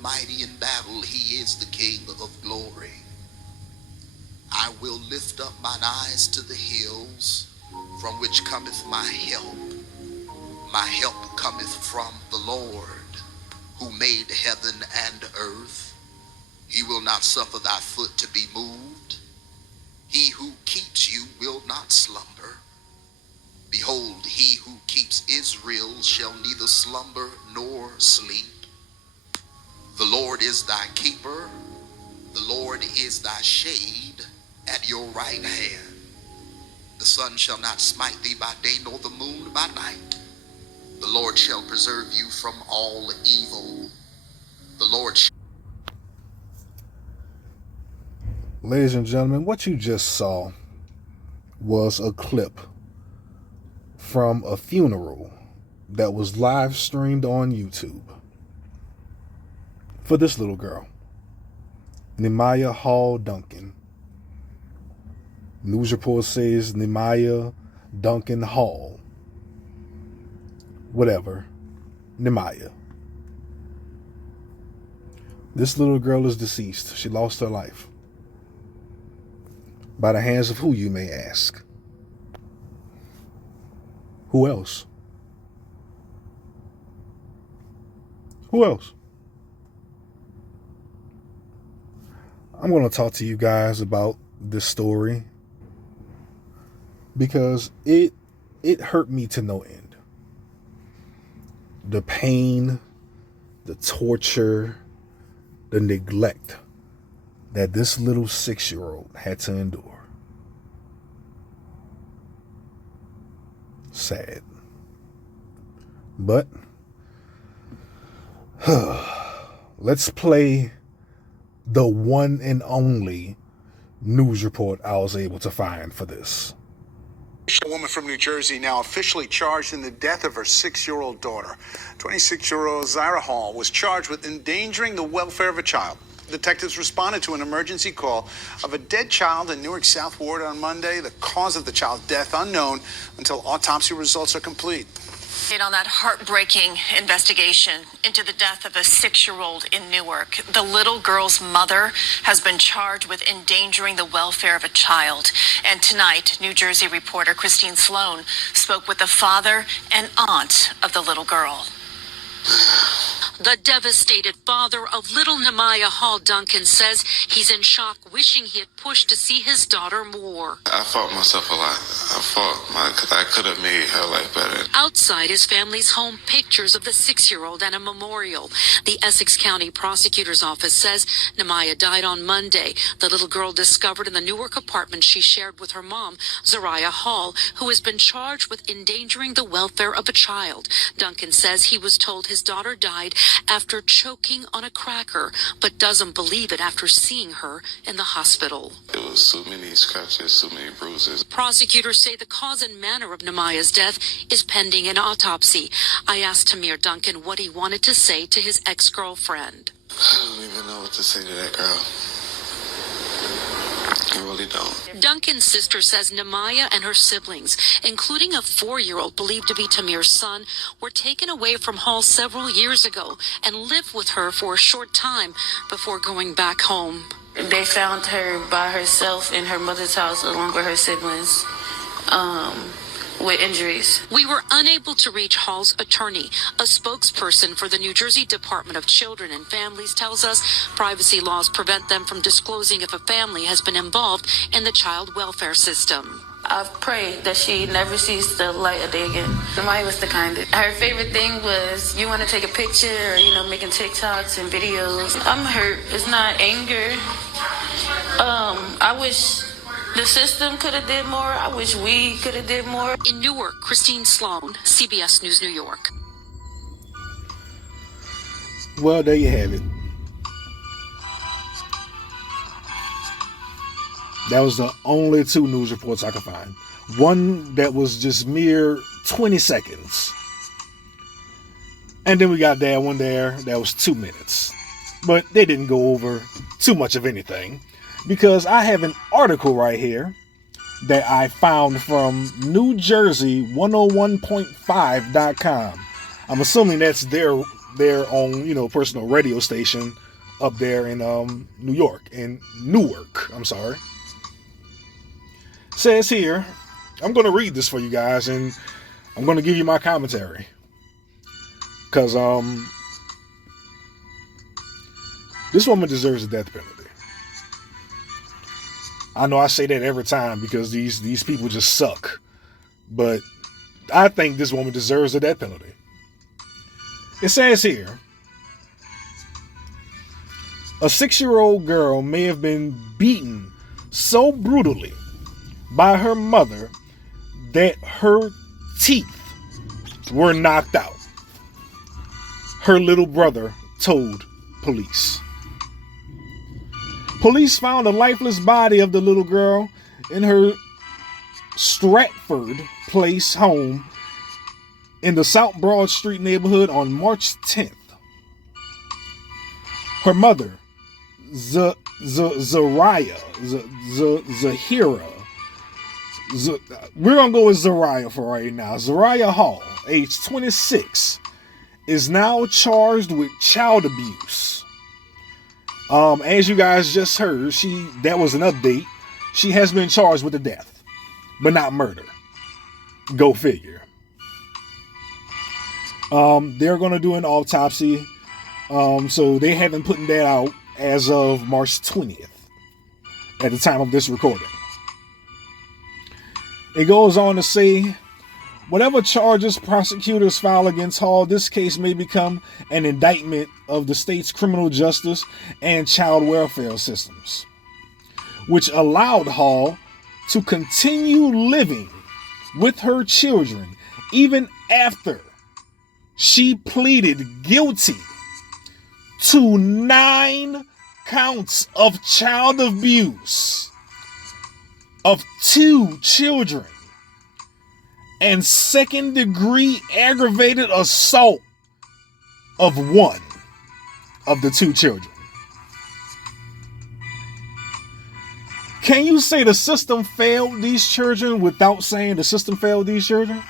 mighty in battle, he is the King of glory. I will lift up mine eyes to the hills, from which cometh my help. My help cometh from the Lord, who made heaven and earth. He will not suffer thy foot to be moved. He who keeps you will not slumber. Behold, he who keeps Israel shall neither slumber nor sleep. The Lord is thy keeper. The Lord is thy shade at your right hand. The sun shall not smite thee by day, nor the moon by night. The Lord shall preserve you from all evil. The Lord shall... Ladies and gentlemen, what you just saw was a clip from a funeral that was live streamed on YouTube for this little girl, Nemaya Hall Duncan. News report says Nemaya Duncan Hall. Whatever. Nemaya. This little girl is deceased. She lost her life. By the hands of who, you may ask? Who else? Who else? I'm going to talk to you guys about this story because it hurt me to no end. The pain, the torture, the neglect that this little 6-year-old had to endure. Sad. But let's play the one and only news report I was able to find for this. A woman from New Jersey now officially charged in the death of her 6-year-old daughter. 26-year-old Zyra Hall was charged with endangering the welfare of a child. Detectives responded to an emergency call of a dead child in Newark South Ward on Monday. The cause of the child's death unknown until autopsy results are complete. On that heartbreaking investigation into the death of a 6-year-old in Newark, the little girl's mother has been charged with endangering the welfare of a child. And tonight, New Jersey reporter Christine Sloan spoke with the father and aunt of the little girl. The devastated father of little Nemaya Hall Duncan says he's in shock, wishing he had pushed to see his daughter more. I fought myself a lot. Because I could have made her life better. Outside his family's home, pictures of the 6-year-old and a memorial. The Essex County Prosecutor's Office says Nemaya died on Monday. The little girl discovered in the Newark apartment she shared with her mom, Zyra Hall, who has been charged with endangering the welfare of a child. Duncan says he was told his daughter died after choking on a cracker, but doesn't believe it after seeing her in the hospital. There was so many scratches, so many bruises. Prosecutors say the cause and manner of Nemaya's death is pending an autopsy. I asked Tamir Duncan what he wanted to say to his ex-girlfriend. I don't even know what to say to that girl. I really don't. Duncan's sister says Nemaya and her siblings, including a 4-year-old believed to be Tamir's son, were taken away from Hall several years ago and lived with her for a short time before going back home. They found her by herself in her mother's house along with her siblings with injuries. We were unable to reach Hall's attorney. A spokesperson for the New Jersey Department of Children and Families tells us privacy laws prevent them from disclosing if a family has been involved in the child welfare system. I've prayed that she never sees the light of day again. Nemaya was the kindest. Her favorite thing was, you want to take a picture or, making TikToks and videos. I'm hurt. It's not anger. I wish the system could have did more. I wish we could have did more. In Newark, Christine Sloan, CBS News, New York. Well, there you have it. That was the only 2 news reports I could find. One that was just mere 20 seconds. And then we got that one there that was 2 minutes. But they didn't go over too much of anything. Because I have an article right here that I found from New Jersey 101.5.com. I'm assuming that's their their own, personal radio station up there in Newark. I'm sorry. Says here, I'm going to read this for you guys, and I'm going to give you my commentary. Because this woman deserves a death penalty. I know I say that every time because these people just suck. But I think this woman deserves a death penalty. It says here, a 6-year-old girl may have been beaten so brutally by her mother that her teeth were knocked out. Her little brother told police. Police found the lifeless body of the little girl in her Stratford Place home in the South Broad Street neighborhood on March 10th. Her mother, Zahira, we're going to go with Zahira for right now. Zahira Hall, age 26, is now charged with child abuse. As you guys just heard, that was an update. She has been charged with the death, but not murder. Go figure. They're going to do an autopsy. So they haven't put that out as of March 20th at the time of this recording. It goes on to say, whatever charges prosecutors file against Hall, this case may become an indictment of the state's criminal justice and child welfare systems, which allowed Hall to continue living with her children even after she pleaded guilty to 9 counts of child abuse of 2 children and second-degree aggravated assault of 1 of the 2 children. Can you say the system failed these children without saying the system failed these children?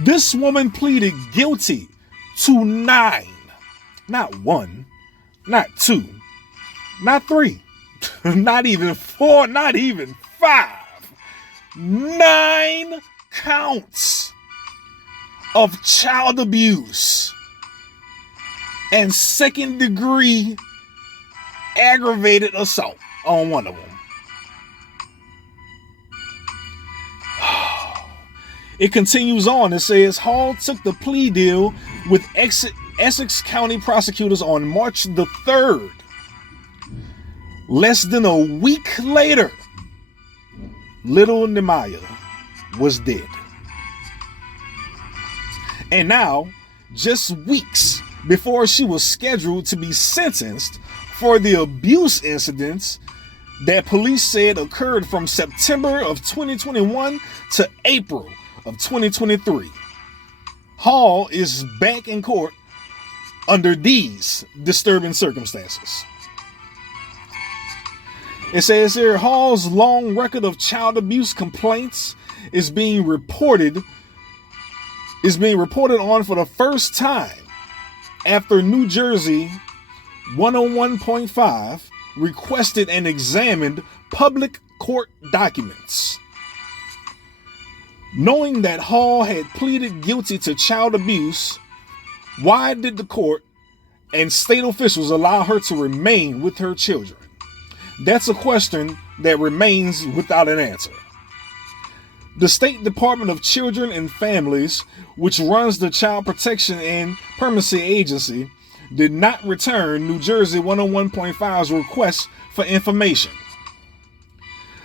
This woman pleaded guilty to 9, not 1, not 2, not 3, not even 4, not even 5. 9 counts of child abuse and second-degree aggravated assault on 1 of them. It continues on. It says Hall took the plea deal with Essex County prosecutors on March the 3rd. Less than a week later, little Nemaya was dead. And now, just weeks before she was scheduled to be sentenced for the abuse incidents that police said occurred from September of 2021 to April of 2023, Hall is back in court under these disturbing circumstances. It says here, Hall's long record of child abuse complaints is being reported on for the first time after New Jersey 101.5 requested and examined public court documents. Knowing that Hall had pleaded guilty to child abuse, why did the court and state officials allow her to remain with her children? That's a question that remains without an answer. The State Department of Children and Families, which runs the Child Protection and Permanency Agency, did not return New Jersey 101.5's request for information.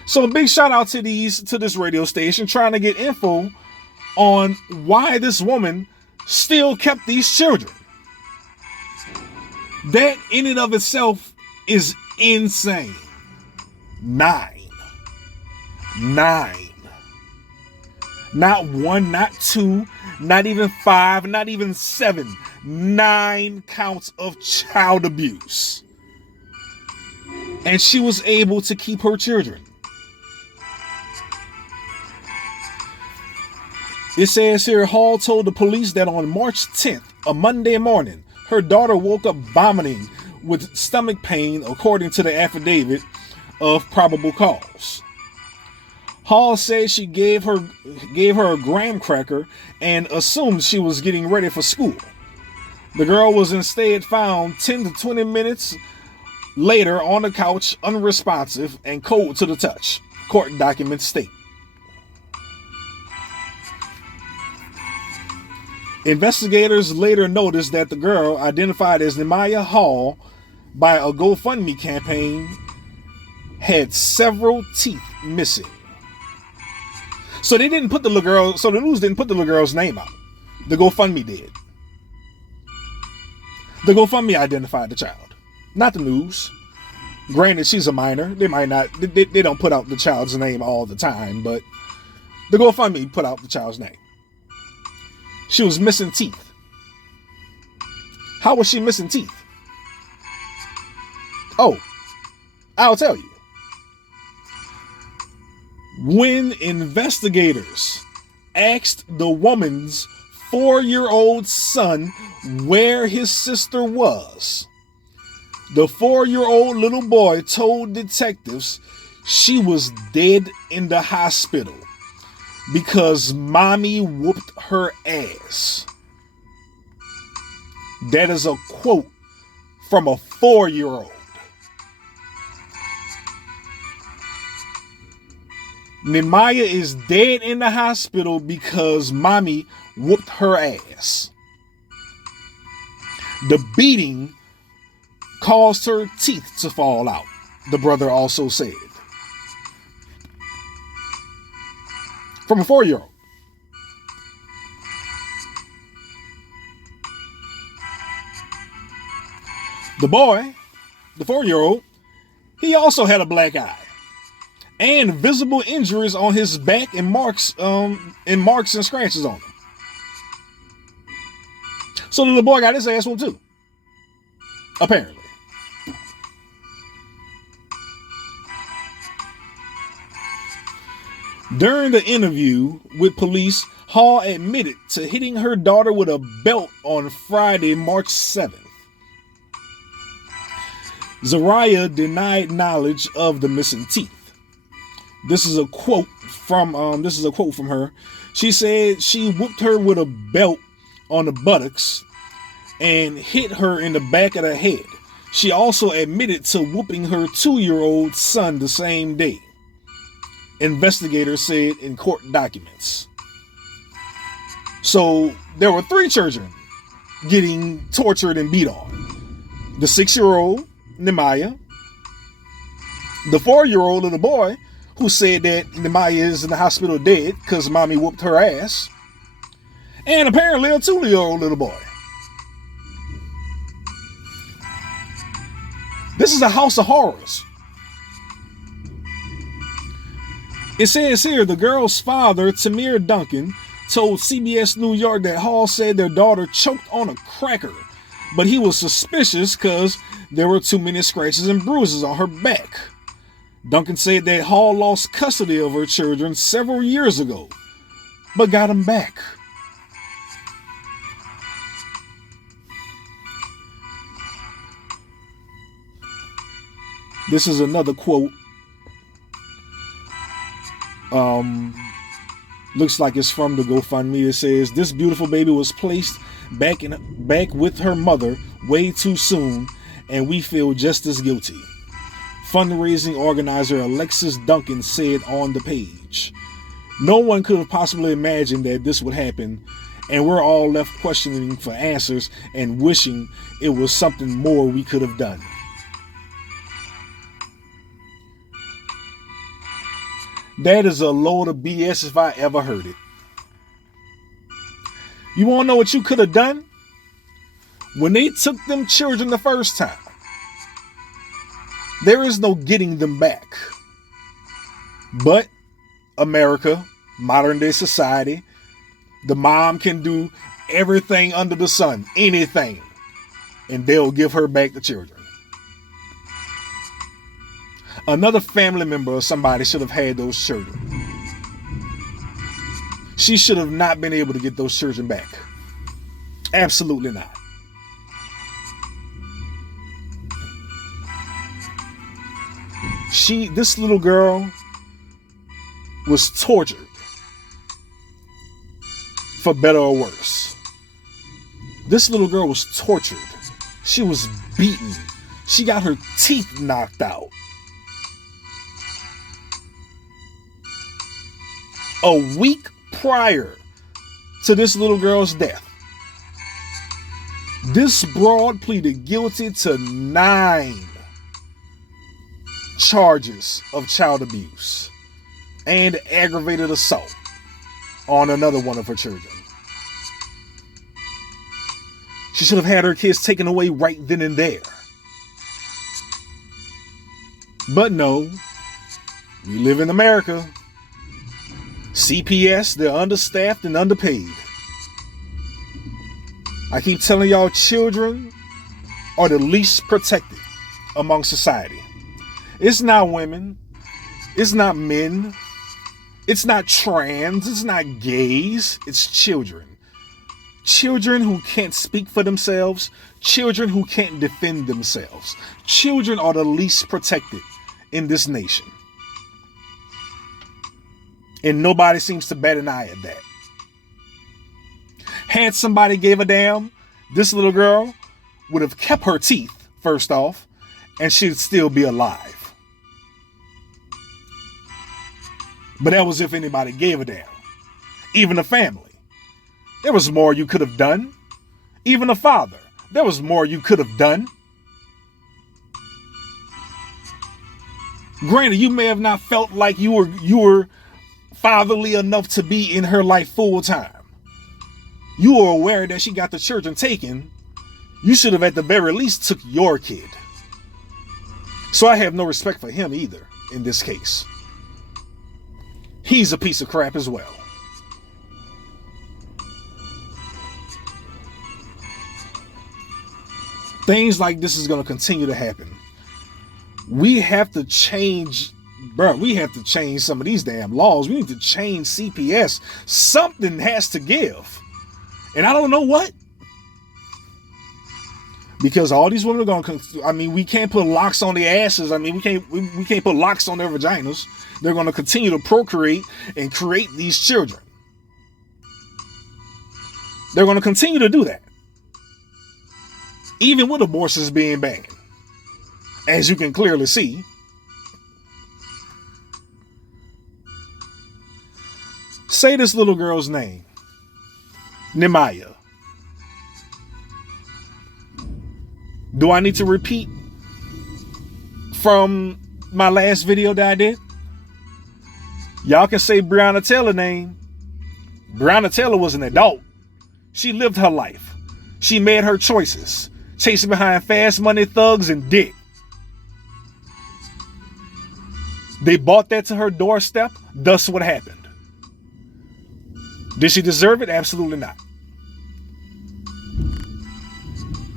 So a big shout out to this radio station trying to get info on why this woman still kept these children. That in and of itself is insane. 9. Not 1, not 2, not even 5, not even 7. 9 counts of child abuse. And she was able to keep her children. It says here, Hall told the police that on March 10th, a Monday morning, her daughter woke up vomiting with stomach pain, according to the affidavit of probable cause. Hall said she gave her a graham cracker and assumed she was getting ready for school. The girl was instead found 10 to 20 minutes later on the couch, unresponsive and cold to the touch, court documents state. Investigators later noticed that the girl, identified as Nehemiah Hall by a GoFundMe campaign, had several teeth missing. So they didn't put the little girl, so the news didn't put the little girl's name out. The GoFundMe did. The GoFundMe identified the child, not the news. Granted, she's a minor. They might not, they don't put out the child's name all the time, but the GoFundMe put out the child's name. She was missing teeth. How was she missing teeth? Oh, I'll tell you. When investigators asked the woman's 4-year-old son where his sister was, the 4-year-old little boy told detectives she was dead in the hospital because mommy whooped her ass. That is a quote from a 4-year-old. Nehemiah is dead in the hospital because mommy whooped her ass. The beating caused her teeth to fall out, the brother also said. From a 4-year-old. The boy, the 4-year-old, he also had a black eye and visible injuries on his back and marks and scratches on him. So the little boy got his ass whooped too, apparently. During the interview with police, Hall admitted to hitting her daughter with a belt on Friday, March 7th. Zariah denied knowledge of the missing teeth. This is a quote from her. She said she whooped her with a belt on the buttocks and hit her in the back of the head. She also admitted to whooping her 2-year-old son the same day, investigators said in court documents. So there were 3 children getting tortured and beat on. The 6-year-old, Nehemiah, the 4-year-old little boy, who said that Nehemiah is in the hospital dead because mommy whooped her ass, and apparently a 2-year-old little boy. This is a house of horrors. It says here the girl's father, Tamir Duncan, told CBS New York that Hall said their daughter choked on a cracker, but he was suspicious because there were too many scratches and bruises on her back. Duncan said that Hall lost custody of her children several years ago, but got them back. This is another quote. Looks like it's from the GoFundMe. It says, "This beautiful baby was placed back with her mother way too soon, and we feel just as guilty." Fundraising organizer Alexis Duncan said on the page. "No one could have possibly imagined that this would happen, and we're all left questioning for answers and wishing it was something more we could have done." That is a load of BS if I ever heard it. You want to know what you could have done? When they took them children the first time, there is no getting them back. But America, modern day society, the mom can do everything under the sun, anything, and they'll give her back the children. Another family member or somebody should have had those children. She should have not been able to get those children back. Absolutely not. This little girl was tortured, for better or worse. This little girl was tortured. She was beaten. She got her teeth knocked out. A week prior to this little girl's death, this broad pleaded guilty to 9 charges of child abuse and aggravated assault on another one of her children. She should have had her kids taken away right then and there. But no, we live in America. CPS, they're understaffed and underpaid. I keep telling y'all, children are the least protected among society. It's not women. It's not men. It's not trans. It's not gays. It's children. Children who can't speak for themselves. Children who can't defend themselves. Children are the least protected in this nation. And nobody seems to bat an eye at that. Had somebody gave a damn, this little girl would have kept her teeth, first off, and she'd still be alive. But that was if anybody gave a damn. Even the family. There was more you could have done. Even the father. There was more you could have done. Granted, you may have not felt like you were fatherly enough to be in her life full time. You were aware that she got the children taken. You should have at the very least took your kid. So I have no respect for him either in this case. He's a piece of crap as well. Things like this is going to continue to happen. We have to change, we have to change some of these damn laws. We need to change CPS. Something has to give. And I don't know what. Because all these women are going to, we can't put locks on their asses. We can't put locks on their vaginas. They're going to continue to procreate and create these children. They're going to continue to do that. Even with abortions being banned. As you can clearly see. Say this little girl's name. Nemaya. Do I need to repeat from my last video that I did? Y'all can say Breonna Taylor's name. Breonna Taylor was an adult. She lived her life. She made her choices. Chasing behind fast money, thugs, and dick. They brought that to her doorstep. Thus what happened. Did she deserve it? Absolutely not.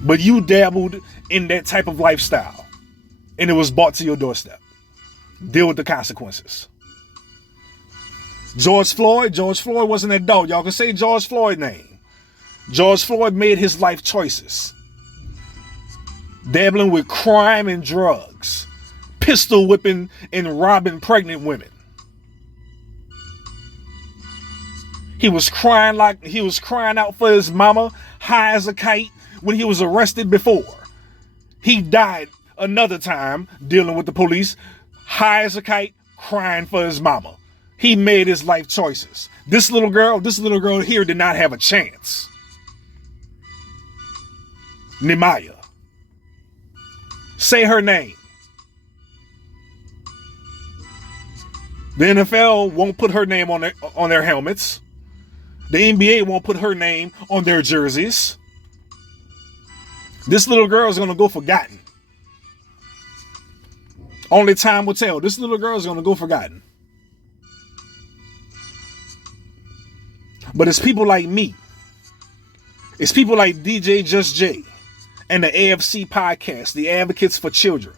But you dabbled in that type of lifestyle. And it was brought to your doorstep. Deal with the consequences. George Floyd was an adult. Y'all can say George Floyd's name. George Floyd made his life choices. Dabbling with crime and drugs. Pistol whipping and robbing pregnant women. He was crying out for his mama, high as a kite, when he was arrested before. He died another time dealing with the police, high as a kite, crying for his mama. He made his life choices. This little girl here did not have a chance. Nemaya. Say her name. The NFL won't put her name on their helmets. The NBA won't put her name on their jerseys. This little girl is going to go forgotten. Only time will tell. This little girl is going to go forgotten. But it's people like me. It's people like DJ Just J and the AFC podcast, the Advocates for Children.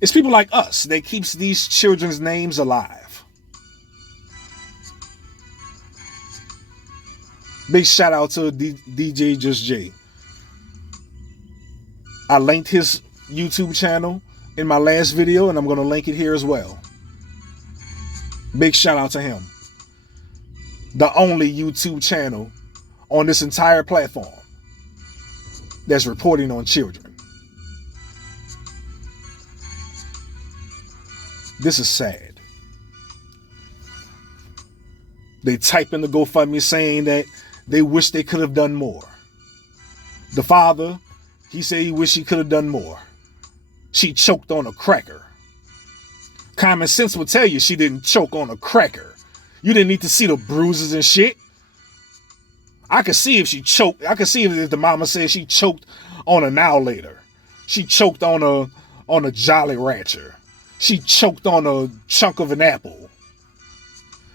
It's people like us that keeps these children's names alive. Big shout out to DJ Just J. I linked his YouTube channel in my last video, and I'm going to link it here as well. Big shout out to him. The only YouTube channel on this entire platform that's reporting on children. This is sad. They type in the GoFundMe saying that they wish they could have done more. The father, he said he wished he could have done more. She choked on a cracker. Common sense would tell you she didn't choke on a cracker. You didn't need to see the bruises and shit. I could see if she choked. I could see if the mama said she choked on a Now Later. She choked on a Jolly Rancher. She choked on a chunk of an apple.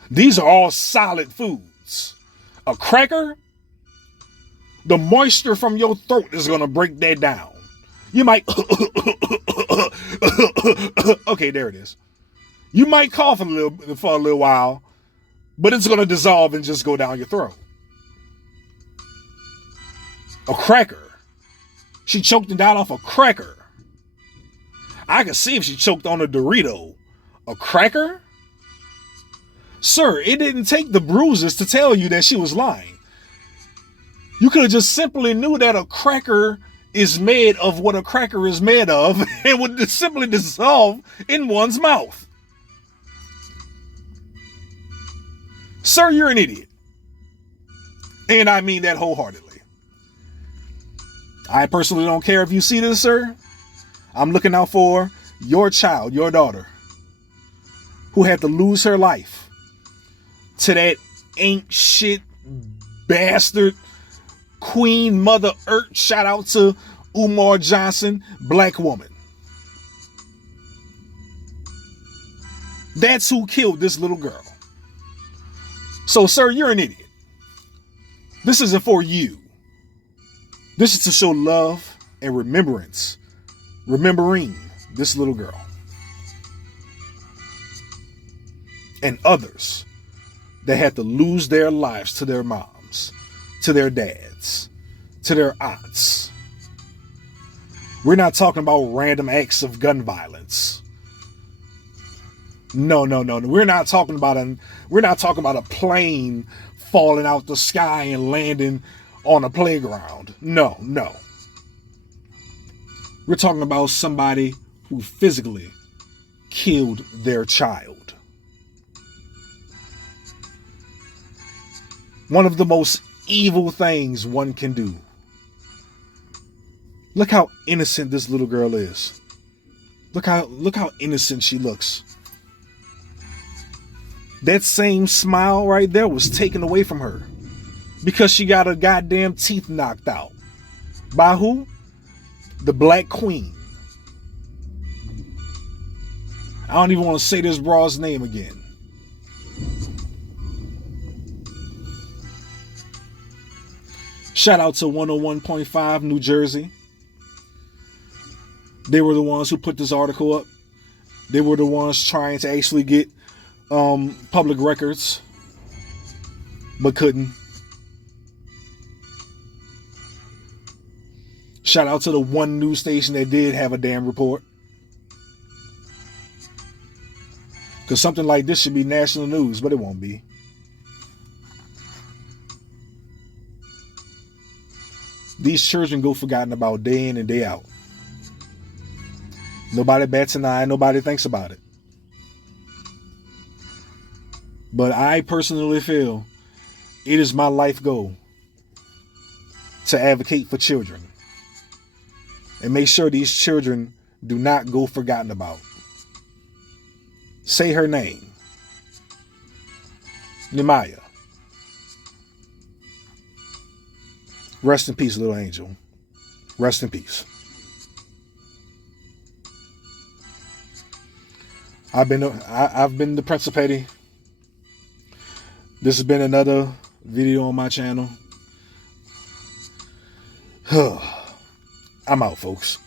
These are all solid foods. A cracker, the moisture from your throat is going to break that down. You might, okay, there it is. You might cough for a little while, but it's going to dissolve and just go down your throat. A cracker. She choked and died off a cracker. I could see if she choked on a Dorito. A cracker? Sir, it didn't take the bruises to tell you that she was lying. You could have just simply knew that a cracker is made of what a cracker is made of and would just simply dissolve in one's mouth. Sir, you're an idiot. And I mean that wholeheartedly. I personally don't care if you see this, sir. I'm looking out for your child, your daughter, who had to lose her life to that ain't shit bastard Queen Mother Earth. Shout out to Umar Johnson, black woman. That's who killed this little girl. So, sir, you're an idiot. This isn't for you. This is to show love and remembering this little girl and others that had to lose their lives to their moms, to their dads, to their aunts. We're not talking about random acts of gun violence. No. We're not talking about a plane falling out the sky and landing on a playground. No. We're talking about somebody who physically killed their child. One of the most evil things one can do. Look how innocent this little girl is. Look how innocent she looks. That same smile right there was taken away from her because she got her goddamn teeth knocked out. By who? The Black Queen. I don't even want to say this broad's name again. Shout out to 101.5 New Jersey. They were the ones who put this article up. They were the ones trying to actually get public records, but couldn't. Shout out to the one news station that did have a damn report. Because something like this should be national news, but it won't be. These children go forgotten about day in and day out. Nobody bats an eye, nobody thinks about it. But I personally feel it is my life goal to advocate for children and make sure these children do not go forgotten about. Say her name. Nemaya. Rest in peace, little angel. Rest in peace. I've been the Prince of Petty. This has been another video on my channel. I'm out, folks.